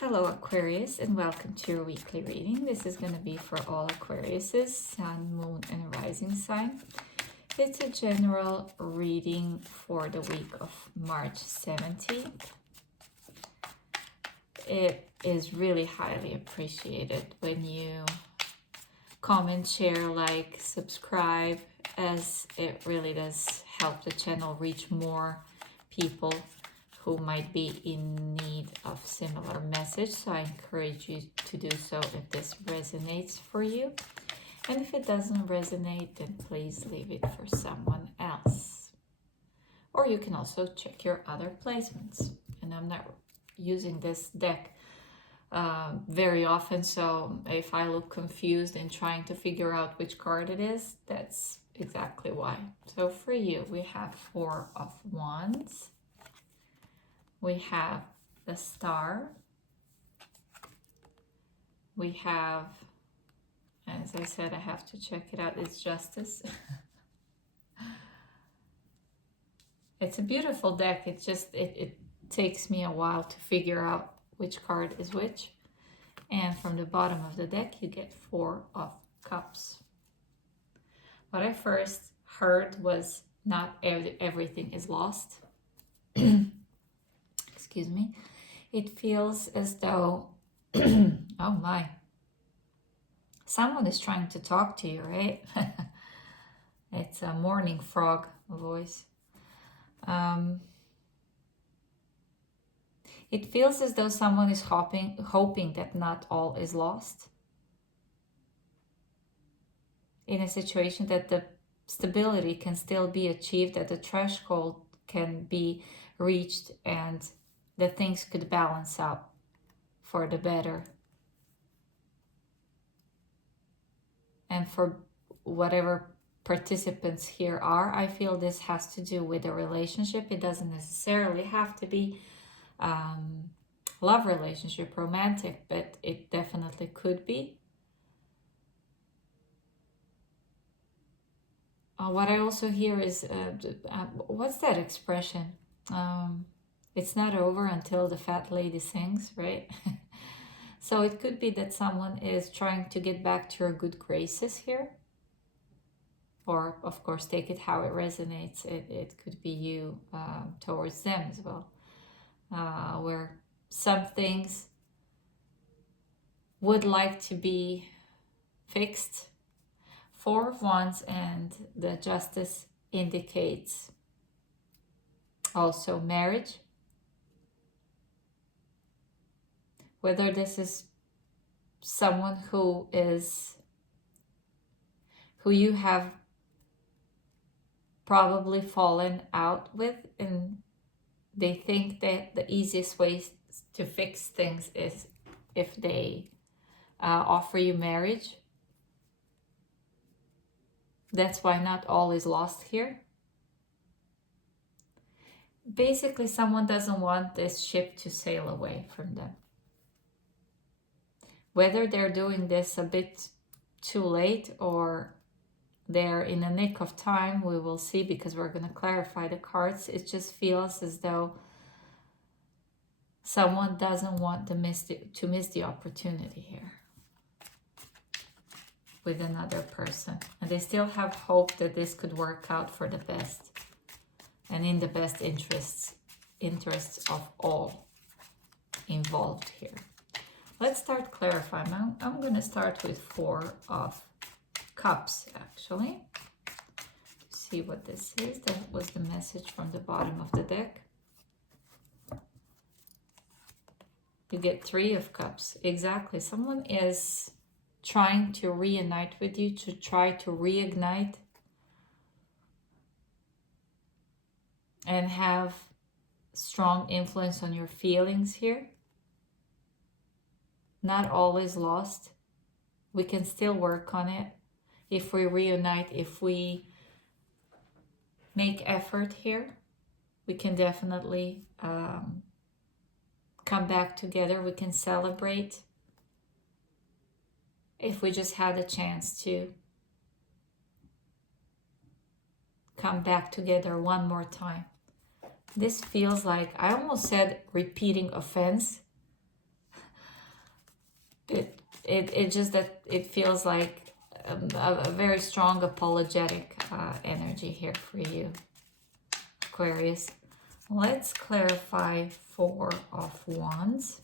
Hello Aquarius, and welcome to your weekly reading. This is going to be for all Aquariuses, Sun, Moon, and Rising sign. It's a general reading for the week of March 17th. It is really highly appreciated when you comment, share, like, subscribe, as it really does help the channel reach more people who might be in need of similar message. So I encourage you to do so if this resonates for you. And if it doesn't resonate, then please leave it for someone else. Or you can also check your other placements. And I'm not using this deck very often, so if I look confused in trying to figure out which card it is, that's exactly why. So for you, we have Four of Wands. We have the Star. We have, as I said, I have to check it out, it's Justice. It's a beautiful deck. It's just, it takes me a while to figure out which card is which. And from the bottom of the deck, you get Four of Cups. What I first heard was not everything is lost. Excuse me. It feels as though, oh my, someone is trying to talk to you, right? It's a morning frog voice. It feels as though someone is hoping that not all is lost. In a situation that the stability can still be achieved, that the threshold can be reached, and that things could balance out for the better. And for whatever participants here are, I feel this has to do with a relationship. It doesn't necessarily have to be love relationship, romantic, but it definitely could be. What I also hear is, what's that expression? It's not over until the fat lady sings, right? So it could be that someone is trying to get back to your good graces here. Or, of course, take it how it resonates. It could be you towards them as well. Where some things would like to be fixed. Four of Wands and the Justice indicates also marriage. Whether this is someone who you have probably fallen out with, and they think that the easiest way to fix things is if they offer you marriage. That's why not all is lost here. Basically, someone doesn't want this ship to sail away from them. Whether they're doing this a bit too late or they're in the nick of time, we will see, because we're going to clarify the cards. It just feels as though someone doesn't want to miss the opportunity here with another person. And they still have hope that this could work out for the best and in the best interests of all involved here. Let's start clarifying. I'm going to start with Four of Cups, actually. See what this is. That was the message from the bottom of the deck. You get Three of Cups. Exactly. Someone is trying to reunite with you, to try to reignite and have strong influence on your feelings here. Not all is lost. We can still work on it. If we reunite, if we make effort here, we can definitely come back together. We can celebrate. If we just had a chance to come back together one more time. This feels like, I almost said repeating offense, It just that it feels like a very strong apologetic energy here for you, Aquarius. Let's clarify Four of Wands.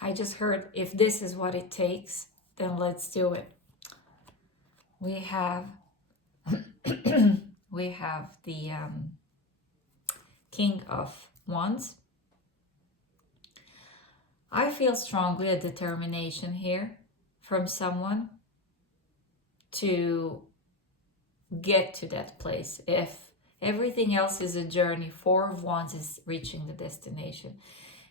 I just heard, if this is what it takes, then let's do it. We have we have the King of Wands. I feel strongly a determination here from someone to get to that place. If everything else is a journey, Four of Wands is reaching the destination.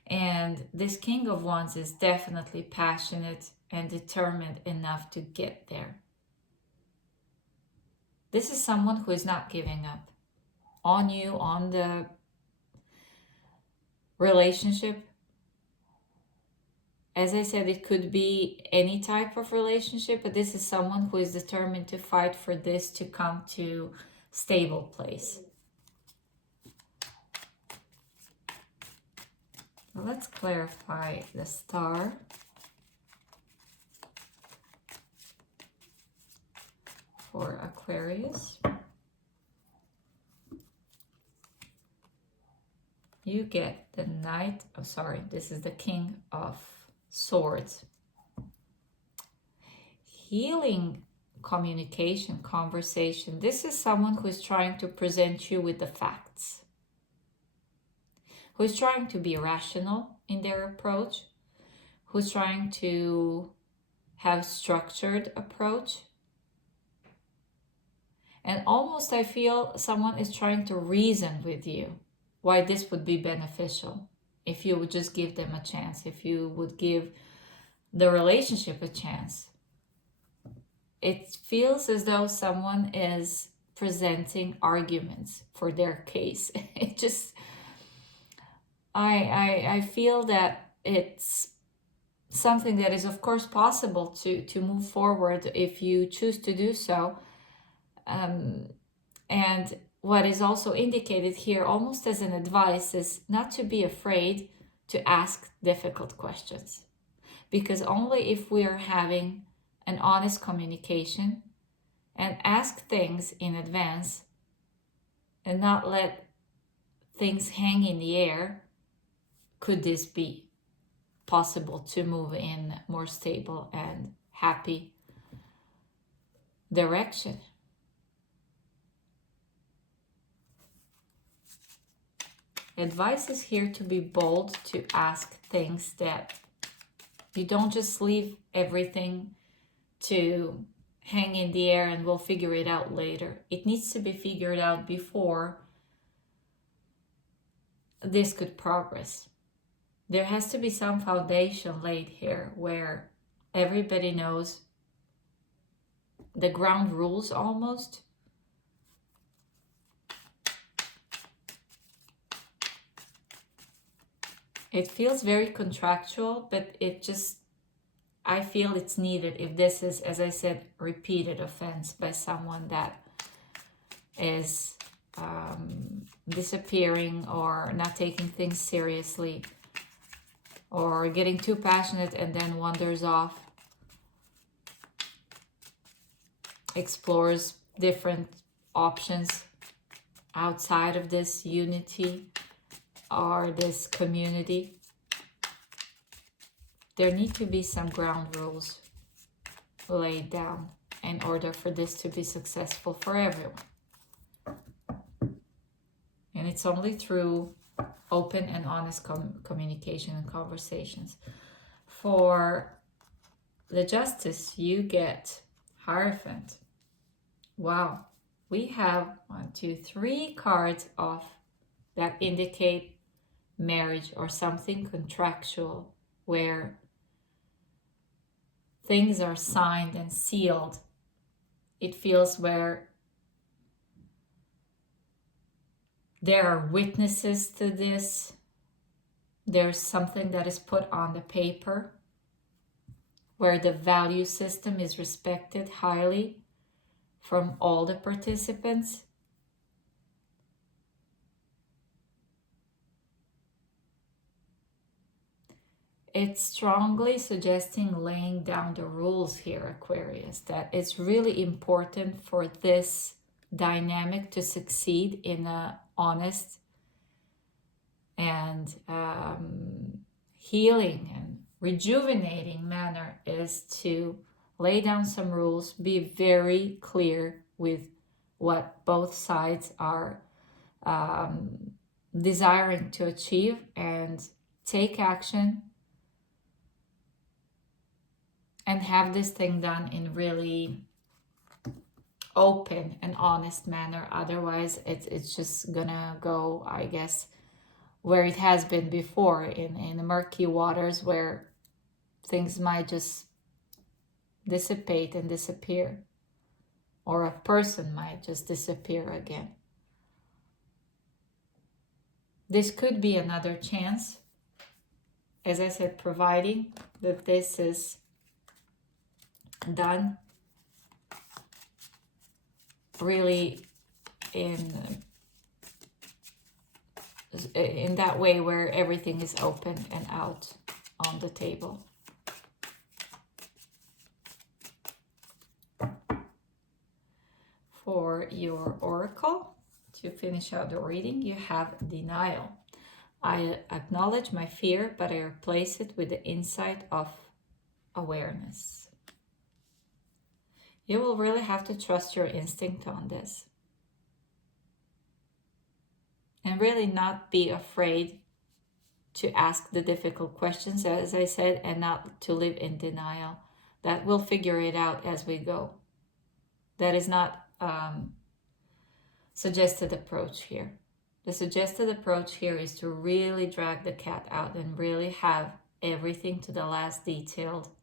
And this King of Wands is definitely passionate and determined enough to get there. This is someone who is not giving up on you, on the relationship. As I said, it could be any type of relationship, but this is someone who is determined to fight for this to come to stable place. Let's clarify the Star. For Aquarius. You get the Knight, oh sorry, this is the King of Swords. Healing communication, conversation. This is someone who is trying to present you with the facts, who is trying to be rational in their approach, who's trying to have structured approach. And almost I feel someone is trying to reason with you why this would be beneficial if you would just give them a chance, if you would give the relationship a chance. It feels as though someone is presenting arguments for their case. It just, I feel that it's something that is of course possible to move forward if you choose to do so. And what is also indicated here, almost as an advice, is not to be afraid to ask difficult questions. Because only if we are having an honest communication and ask things in advance and not let things hang in the air, could this be possible to move in more stable and happy direction. Advice is here to be bold, to ask things that you don't just leave everything to hang in the air and we'll figure it out later. It needs to be figured out before this could progress. There has to be some foundation laid here where everybody knows the ground rules almost. It feels very contractual, but it just, I feel it's needed if this is, as I said, repeated offense by someone that is disappearing or not taking things seriously or getting too passionate and then wanders off, explores different options outside of this unity or this community. There need to be some ground rules laid down in order for this to be successful for everyone. And it's only through open and honest communication and conversations. For the Justice, you get Hierophant. Wow. We have 1, 2, 3 cards of that indicate marriage or something contractual where things are signed and sealed. It feels where there are witnesses to this. There's something that is put on the paper where the value system is respected highly from all the participants. it's strongly suggesting laying down the rules here, Aquarius, that it's really important for this dynamic to succeed in a honest and healing and rejuvenating manner, is to lay down some rules, be very clear with what both sides are desiring to achieve, and take action and have this thing done in really open and honest manner. Otherwise, it's just gonna go, I guess, where it has been before, in the murky waters, where things might just dissipate and disappear, or a person might just disappear again. This could be another chance, as I said, providing that this is done really in that way where everything is open and out on the table. For your oracle, to finish out the reading, you have denial. I acknowledge my fear, but I replace it with the insight of awareness. You will really have to trust your instinct on this. And really not be afraid to ask the difficult questions, as I said, and not to live in denial. That we'll figure it out as we go. That is not suggested approach here. The suggested approach here is to really drag the cat out and really have everything to the last detail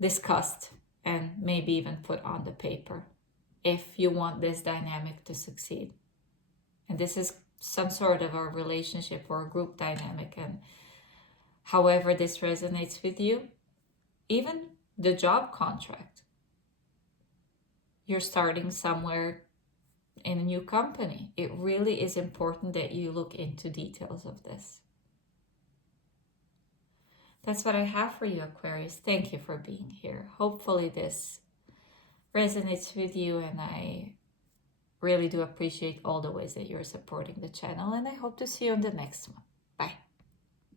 discussed, and maybe even put on the paper, if you want this dynamic to succeed. And this is some sort of a relationship or a group dynamic, and however this resonates with you, even the job contract. You're starting somewhere in a new company. It really is important that you look into details of this. That's what I have for you, Aquarius. Thank you for being here. Hopefully this resonates with you, and I really do appreciate all the ways that you're supporting the channel, and I hope to see you on the next one.